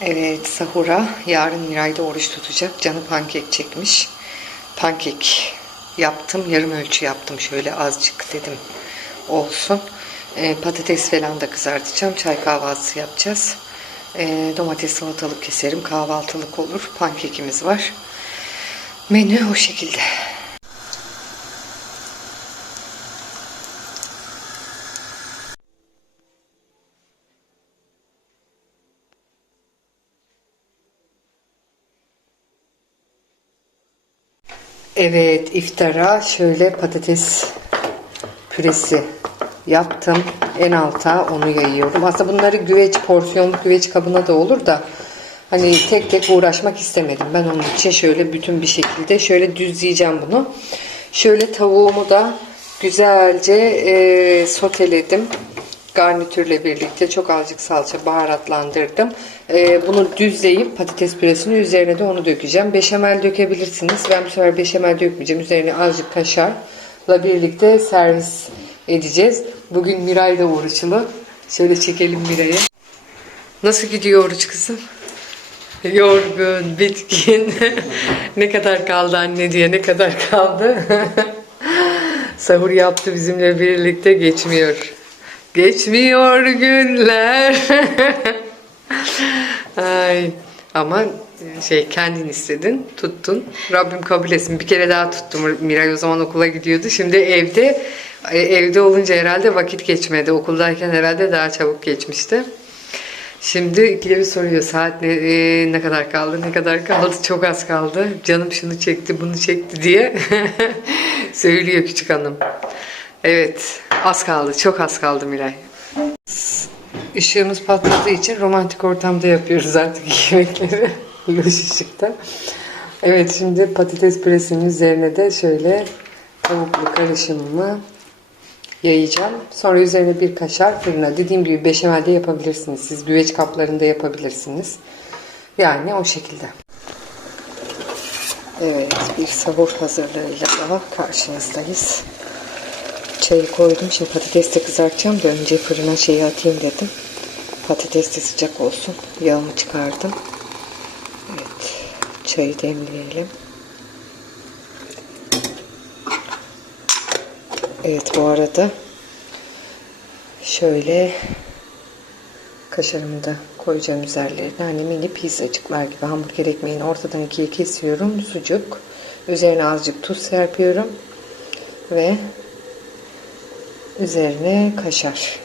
Evet sahura yarın Miray oruç tutacak. Canı pankek çekmiş. Pankek yaptım. Yarım ölçü yaptım. Şöyle azıcık dedim olsun. Ee, patates falan da kızartacağım. Çay kahvaltısı yapacağız. Ee, domates salatalık keserim. Kahvaltılık olur. Pankekimiz var. Menü o şekilde. Evet iftara şöyle patates püresi yaptım. En alta onu yayıyorum. Aslında bunları güveç porsiyonluk güveç kabına da olur da hani tek tek uğraşmak istemedim. Ben onun için şöyle bütün bir şekilde şöyle düzleyeceğim bunu. Şöyle tavuğumu da güzelce e, soteledim. Garnitürle birlikte çok azıcık salça baharatlandırdım. E, bunu düzleyip patates püresini üzerine de onu dökeceğim. Beşamel dökebilirsiniz. Ben bu sefer beşamel dökmeyeceğim. Üzerine azıcık kaşarla birlikte servis edeceğiz. Bugün Miray da oruçlu. Şöyle çekelim Miray'ı. Nasıl gidiyor oruç kızım? Yorgun, bitkin. ne kadar kaldı anne diye ne kadar kaldı? Sahur yaptı bizimle birlikte geçmiyor. Geçmiyor günler. Ay ama şey kendin istedin, tuttun. Rabbim kabul etsin. Bir kere daha tuttum. Miray o zaman okula gidiyordu. Şimdi evde e, evde olunca herhalde vakit geçmedi. Okuldayken herhalde daha çabuk geçmişti. Şimdi ikili bir soruyor. Saat ne, e, ne kadar kaldı, ne kadar kaldı? Çok az kaldı. Canım şunu çekti, bunu çekti diye söylüyor küçük hanım. Evet, az kaldı. Çok az kaldı Miray. Işığımız patladığı için romantik ortamda yapıyoruz artık yemekleri. Loş ışıkta. Evet şimdi patates püresinin üzerine de şöyle tavuklu karışımımı yayacağım. Sonra üzerine bir kaşar fırına. Dediğim gibi beşamel de yapabilirsiniz. Siz güveç kaplarında yapabilirsiniz. Yani o şekilde. Evet bir sahur hazırlığıyla karşınızdayız. Çayı koydum. Şimdi patates de kızartacağım da önce fırına şeyi atayım dedim. Patates de sıcak olsun. Yağımı çıkardım. Evet. Çayı demleyelim. Evet bu arada şöyle kaşarımı da koyacağım üzerlerine. Hani mini pizzacıklar gibi hamburger ekmeğini ortadan ikiye kesiyorum. Sucuk. Üzerine azıcık tuz serpiyorum. Ve üzerine kaşar.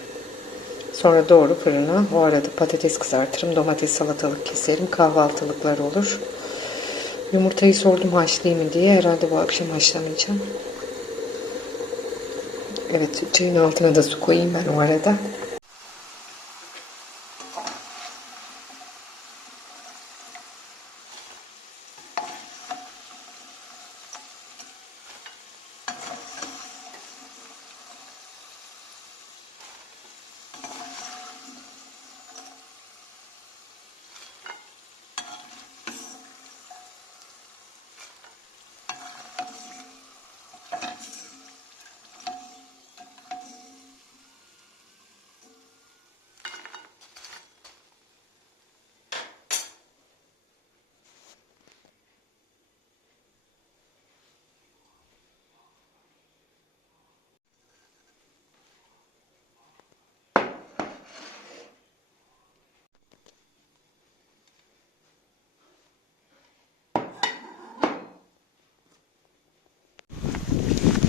Sonra doğru fırına. O arada patates kızartırım. Domates salatalık keserim. Kahvaltılıklar olur. Yumurtayı sordum haşlayayım mı diye. Herhalde bu akşam haşlamayacağım. Evet çayın altına da su koyayım ben o arada.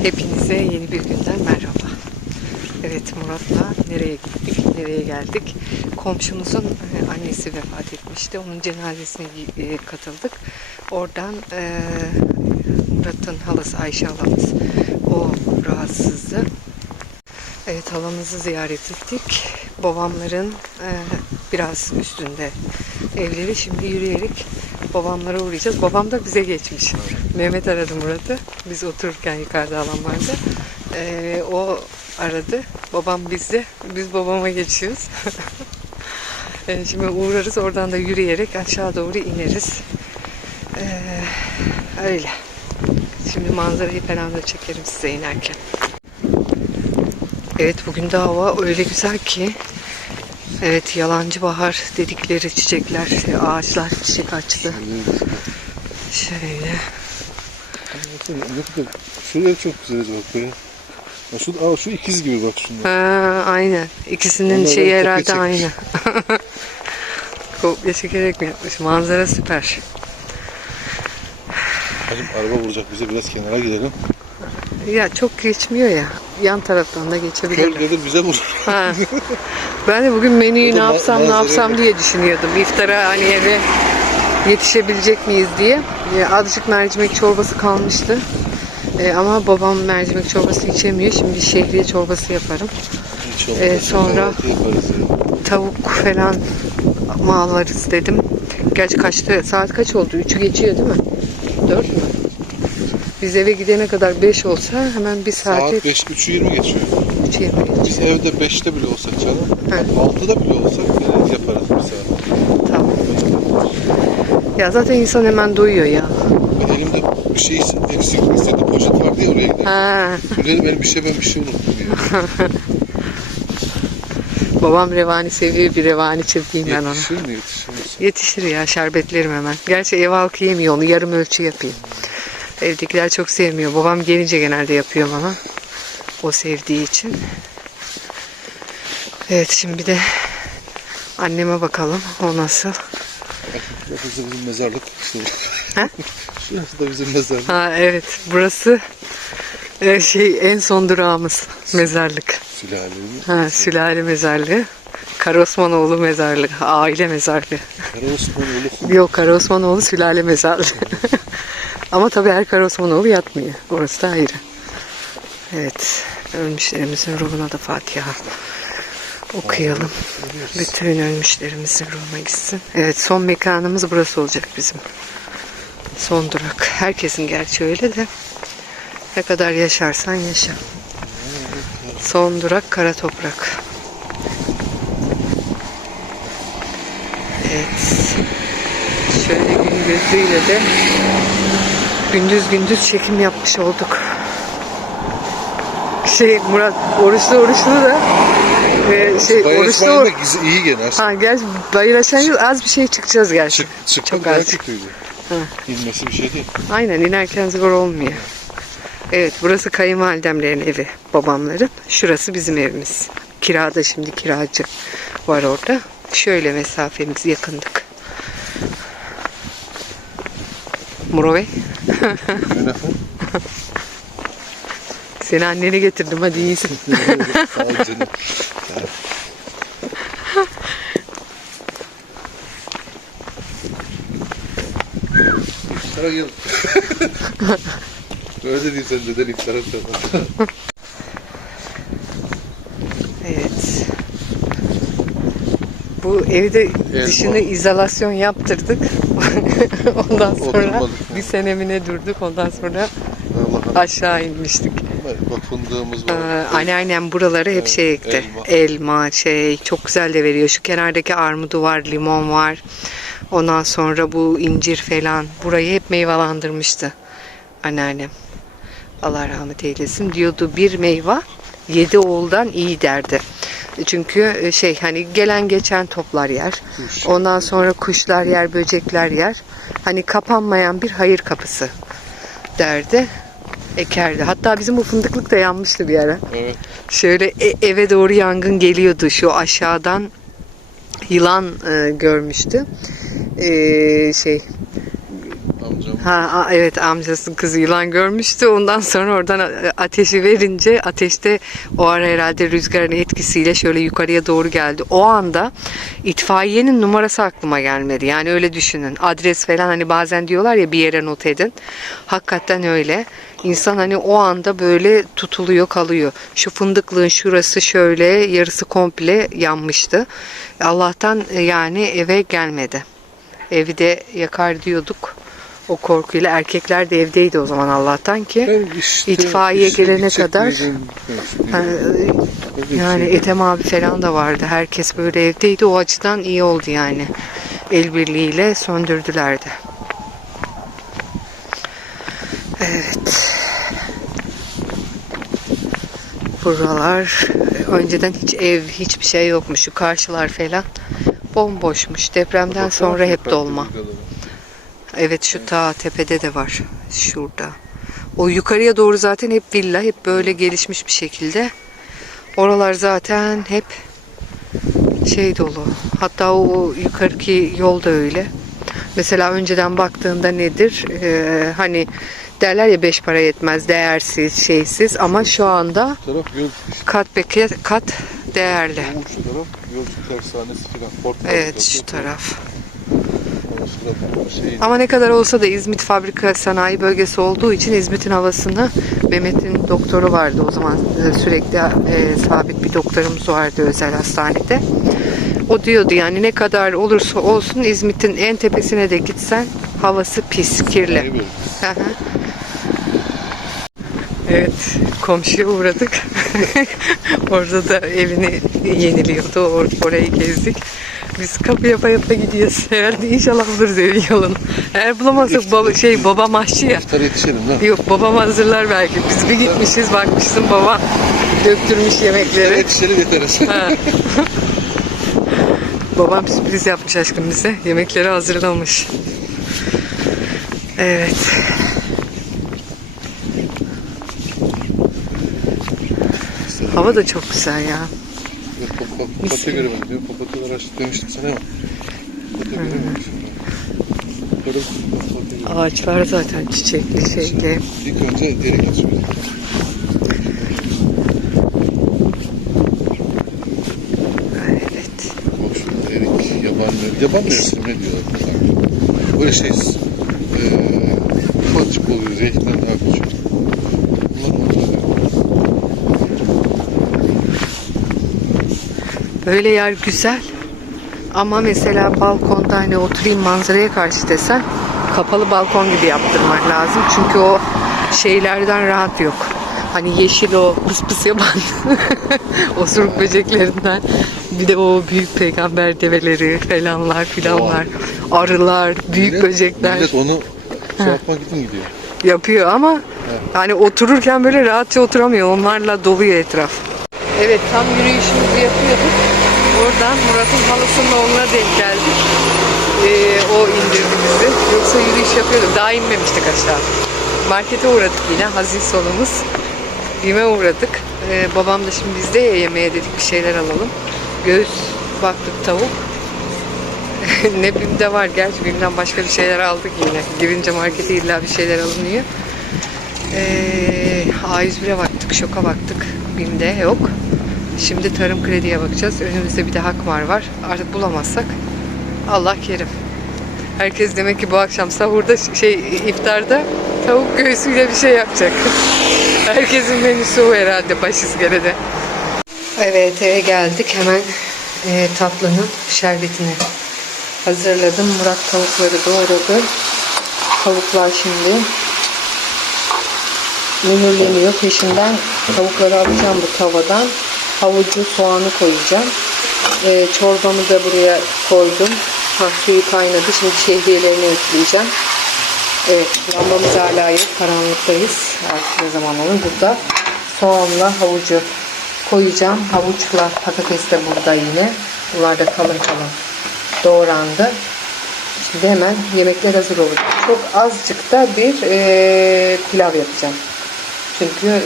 Hepinize yeni bir günden merhaba. Evet Murat'la nereye gittik, nereye geldik? Komşumuzun e, annesi vefat etmişti. Onun cenazesine e, katıldık. Oradan e, Murat'ın halası Ayşe halamız o rahatsızdı. Evet halamızı ziyaret ettik. Babamların biraz üstünde evleri. Şimdi yürüyerek babamlara uğrayacağız. Babam da bize geçmiş. Mehmet aradı Murat'ı. Biz otururken yukarıda halam vardı. E, o aradı. Babam bizde. Biz babama geçiyoruz. e, şimdi uğrarız. Oradan da yürüyerek aşağı doğru ineriz. E, öyle. Şimdi manzarayı falan da çekerim size inerken. Evet bugün de hava öyle güzel ki Evet yalancı bahar dedikleri çiçekler, şey, ağaçlar çiçek açtı. Şöyle. Kadar şuraya çok güzel bak böyle. Ya şu, aa, şu ikiz gibi bak şunlar. Ha, aynen. İkisinin Onlar şeyi herhalde aynı. Kopya çekerek mi yapmış? Manzara süper. Hacım araba vuracak bize biraz kenara gidelim. Ya çok geçmiyor ya. Yan taraftan da Kör geçebilirler. gelir bize vurur. Ha. Ben de bugün menüyü ne Burada ma- yapsam ne manzaraya yapsam bak. diye düşünüyordum. İftara hani eve yetişebilecek miyiz diye. Ee, azıcık mercimek çorbası kalmıştı. Ee, ama babam mercimek çorbası içemiyor. Şimdi şehriye çorbası yaparım. Hiç olmaz. Ee, sonra- Kahvaltı yaparız ya. Tavuk falan mı alırız dedim. Gerçi kaçtı? Saat kaç oldu? Üçü geçiyor değil mi? Dört mü? Biz eve gidene kadar beş olsa hemen bir saate Saat 5, 3'ü 20 geçiyor. üç yemeğe Biz evde 5'te bile olsak canım, Evet. 6'da bile olsak deniz yaparız bir saat. Tamam. Ya zaten insan hemen doyuyor ya. Ben elimde bir şey eksik istedi poşet vardı ya oraya gidelim. Ha. Dedim benim bir şey ben bir şey unuttum ya. Babam revani seviyor bir revani çırpayım ben ona. Yetişir mi yetişir mi? Yetişir ya şerbetlerim hemen. Gerçi ev halkı yemiyor onu yarım ölçü yapayım. Evdekiler çok sevmiyor. Babam gelince genelde yapıyorum ama. O sevdiği için. Evet şimdi bir de anneme bakalım. O nasıl? Burası bizim mezarlık. Ha? Şurası da bizim mezarlık. Ha evet burası e, şey en son durağımız. Mezarlık. Sülalemiz. Ha, sülale mezarlığı. Karosmanoğlu mezarlığı. Aile mezarlığı. Kara Osmanoğlu. Yok Kara Osmanoğlu sülale mezarlığı. Ama tabii her Kara Osmanoğlu yatmıyor. Orası da ayrı. Evet. Ölmüşlerimizin ruhuna da Fatiha okuyalım. Bütün ölmüşlerimizin ruhuna gitsin. Evet son mekanımız burası olacak bizim. Son durak. Herkesin gerçi öyle de. Ne kadar yaşarsan yaşa. Son durak kara toprak. Evet. Şöyle gün gözüyle de gündüz gündüz çekim yapmış olduk. Şey Murat oruçlu oruçlu da e, şey Bayağı oruçlu gizi- iyi gene. aslında. ha gerçi bayır aşağı yıl az bir şey çıkacağız gerçi. Çık, Çok daha kötüydü. Ha. İnmesi bir şey değil. Aynen inerken zor olmuyor. Evet burası kayınvalidemlerin evi babamların. Şurası bizim evimiz. Kirada şimdi kiracı var orada. Şöyle mesafemiz yakındık. Muro Bey, Buyurun efendim. seni annene getirdim hadi iyisin. Sağ ol canım. İftara gel. Öyle diyeyim sen neden iftara sonra. Evet. Bu evde dışını izolasyon yaptırdık. Ondan sonra Oturmadık. bir senemine durduk. Ondan sonra Allah'ım. aşağı inmiştik. Bak fındığımız Ee, var. anneannem buraları hep şey ekti. elma. Elma. şey çok güzel de veriyor. Şu kenardaki armudu var, limon var. Ondan sonra bu incir falan. Burayı hep meyvelandırmıştı anneannem. Allah rahmet eylesin. Diyordu bir meyve yedi oğuldan iyi derdi. Çünkü e, şey hani gelen geçen toplar yer. Kuş. Ondan sonra kuşlar yer, böcekler yer. Hani kapanmayan bir hayır kapısı derdi. Ekerdi. Hatta bizim bu fındıklık da yanmıştı bir ara. Evet. Şöyle e- eve doğru yangın geliyordu. Şu aşağıdan yılan e, görmüştü. E, şey. Ha evet amcasının kızı yılan görmüştü. Ondan sonra oradan a- ateşi verince ateşte o ara herhalde rüzgarın etkisiyle şöyle yukarıya doğru geldi. O anda itfaiyenin numarası aklıma gelmedi. Yani öyle düşünün. Adres falan hani bazen diyorlar ya bir yere not edin. Hakikaten öyle. İnsan hani o anda böyle tutuluyor kalıyor. Şu fındıklığın şurası şöyle yarısı komple yanmıştı. Allah'tan e, yani eve gelmedi. Evi de yakar diyorduk. O korkuyla erkekler de evdeydi o zaman Allah'tan ki. Ben işte İtfaiye işe gelene kadar- Yani şey. Ethem abi falan da vardı. Herkes böyle evdeydi. O açıdan iyi oldu yani. El birliğiyle söndürdüler de. Evet. Buralar önceden hiç ev, hiçbir şey yokmuş. Şu karşılar falan bomboşmuş. Depremden sonra hep dolma. Evet şu ta tepede de var. Şurada. O yukarıya doğru zaten hep villa. Hep böyle gelişmiş bir şekilde. Oralar zaten hep şey dolu. Hatta o yukarıki yol da öyle. Mesela önceden baktığında nedir? Ee, hani derler ya beş para yetmez, değersiz, şeysiz ama şu anda kat beke kat değerli. Evet şu taraf. Ama şey. Ne kadar olsa da İzmit fabrika sanayi bölgesi olduğu için İzmit'in havasını Mehmet'in doktoru vardı o zaman e, sürekli e, sabit bir doktorumuz vardı özel hastanede. O diyordu yani ne kadar olursa olsun İzmit'in en tepesine de gitsen havası pis, kirli. Evet, komşuya uğradık. Orada da evini yeniliyordu. Or- orayı gezdik. Biz kapı yapa yapa gidiyoruz. Herhalde inşallah buluruz evin yolunu. Eğer bulamazsak baba, şey babam aşçı ya. İftara yetişelim lan. Yok babam hazırlar belki. Biz bir gitmişiz bakmışsın baba döktürmüş yemekleri. yetişelim yeteriz. Babam sürpriz yapmış aşkım bize. Yemekleri hazırlamış. Evet. Hava da çok güzel ya. Yok, papa- Papatya göremedim diyor. Papatyalar açtık demiştim sana ama. Papatya görememiş. Yukarı papatya göremedim. Ağaçlar zaten çiçekli şeyli. İlk önce erik açıyoruz. Evet. Bak şurada erik, yaban, yaban mevsimi ne diyorlar? Böyle şey, eee ufacık oluyor, zeytinden daha küçük. Bunlar onlar diyor. Böyle yer güzel. Ama mesela balkonda hani oturayım manzaraya karşı desen kapalı balkon gibi yaptırmak lazım. Çünkü o şeylerden rahat yok. Hani yeşil o pıs pıs yapan osuruk böceklerinden bir de o büyük peygamber develeri falanlar filanlar arılar büyük Millet- böcekler Millet onu şey yapmak için gidiyor. yapıyor ama hani otururken böyle rahatça oturamıyor. Onlarla doluyor etraf. Evet tam yürüyüşümüzü yapıyorduk. Oradan Murat'ın halasının oğluna denk geldik. Ee, o indirdi bizi. Yoksa yürüyüş yapıyorduk. Daha inmemiştik aşağı. Markete uğradık yine. Hazin sonumuz. Bime uğradık. Ee, babam da şimdi bizde ya yemeğe dedik bir şeyler alalım. Göğüs baktık tavuk. ne BİM'de var gerçi BİM'den başka bir şeyler aldık yine. Girince markete illa bir şeyler alınıyor. Ee, A101'e baktık, şoka baktık. BİM'de yok. Şimdi tarım krediye bakacağız. Önümüzde bir de Hakmar var. Artık bulamazsak Allah kerim. Herkes demek ki bu akşam sahurda şey iftarda tavuk göğsüyle bir şey yapacak. Herkesin menüsü o herhalde baş iskelede. Evet eve geldik. Hemen e, tatlının şerbetini hazırladım. Murat tavukları doğradı. Tavuklar şimdi mühürleniyor. Peşinden tavukları alacağım bu tavadan. Havucu, soğanı koyacağım. Ee, çorbamı da buraya koydum. Ha, suyu kaynadı. Şimdi şehriyelerini ekleyeceğim. Evet, lambamız hala yok. Karanlıktayız. Artık ne zaman olur. Burada soğanla havucu koyacağım. Havuçla patates de burada yine. Bunlar da kalın kalın doğrandı. Şimdi hemen yemekler hazır olacak. Çok azıcık da bir eee, pilav yapacağım. Çünkü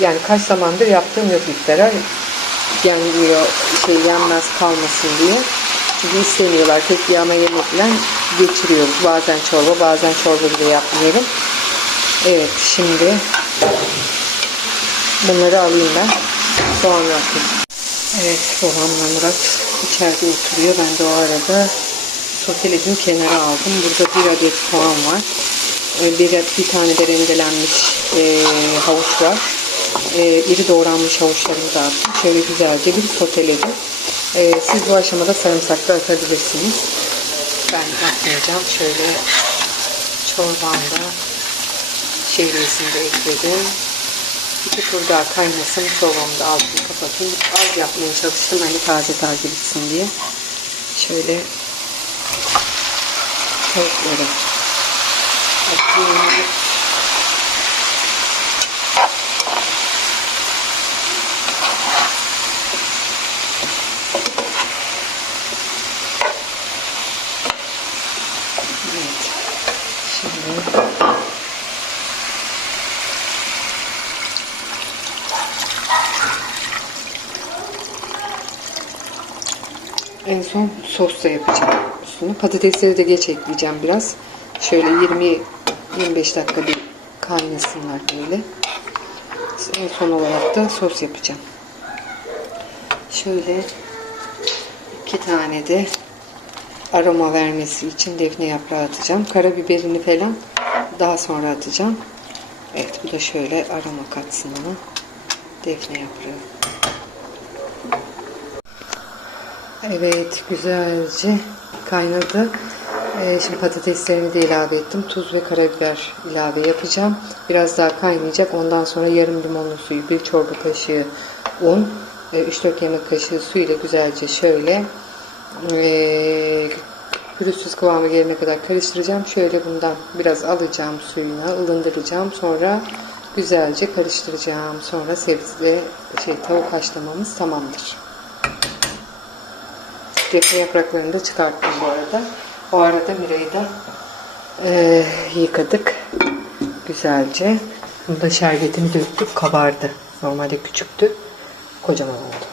yani kaç zamandır yaptığım yok iftara. Yenmiyor, şey yenmez kalmasın diye. Çünkü istemiyorlar. Tek ana yemekle geçiriyoruz. Bazen çorba, bazen çorba bile yapmıyorum. Evet, şimdi bunları alayım ben. Soğan yapayım. Evet, babamla Murat içeride oturuyor. Ben de o arada soteledim, kenara aldım. Burada bir adet soğan var. Ee, Bir, bir tane de rendelenmiş e, havuç. E, iri doğranmış havuçlarımı da attım. Şöyle güzelce bir soteledim. E, siz bu aşamada sarımsak da atabilirsiniz. Ben atmayacağım. Şöyle çorbamda şehriyesini de ekledim. İki tur daha kaynasın. Çorbamı da altını kapatayım. Az yapmaya çalıştım. Hani taze taze bitsin diye. Şöyle tavukları atayım. En son sos da yapacağım üstünü. Patatesleri de geç ekleyeceğim biraz. Şöyle 20-25 dakika bir kaynasınlar böyle. En son olarak da sos yapacağım. Şöyle iki tane de aroma vermesi için defne yaprağı atacağım. Karabiberini falan daha sonra atacağım. Evet bu da şöyle aroma katsın ona. Defne yaprağı. Evet güzelce kaynadı. Ee, şimdi patateslerimi de ilave ettim. Tuz ve karabiber ilave yapacağım. Biraz daha kaynayacak. Ondan sonra yarım limonlu suyu, bir çorba kaşığı un, e, 3-4 yemek kaşığı su ile güzelce şöyle e, pürüzsüz kıvama gelene kadar karıştıracağım. Şöyle bundan biraz alacağım suyuna, ılındıracağım. Sonra güzelce karıştıracağım. Sonra sebze, şey tavuk haşlamamız tamamdır. Defne yapraklarını da çıkarttım bu arada. O arada Miray'ı da eee, yıkadık. Güzelce. Bunda şerbetini döktük. Kabardı. Normalde küçüktü. Kocaman oldu.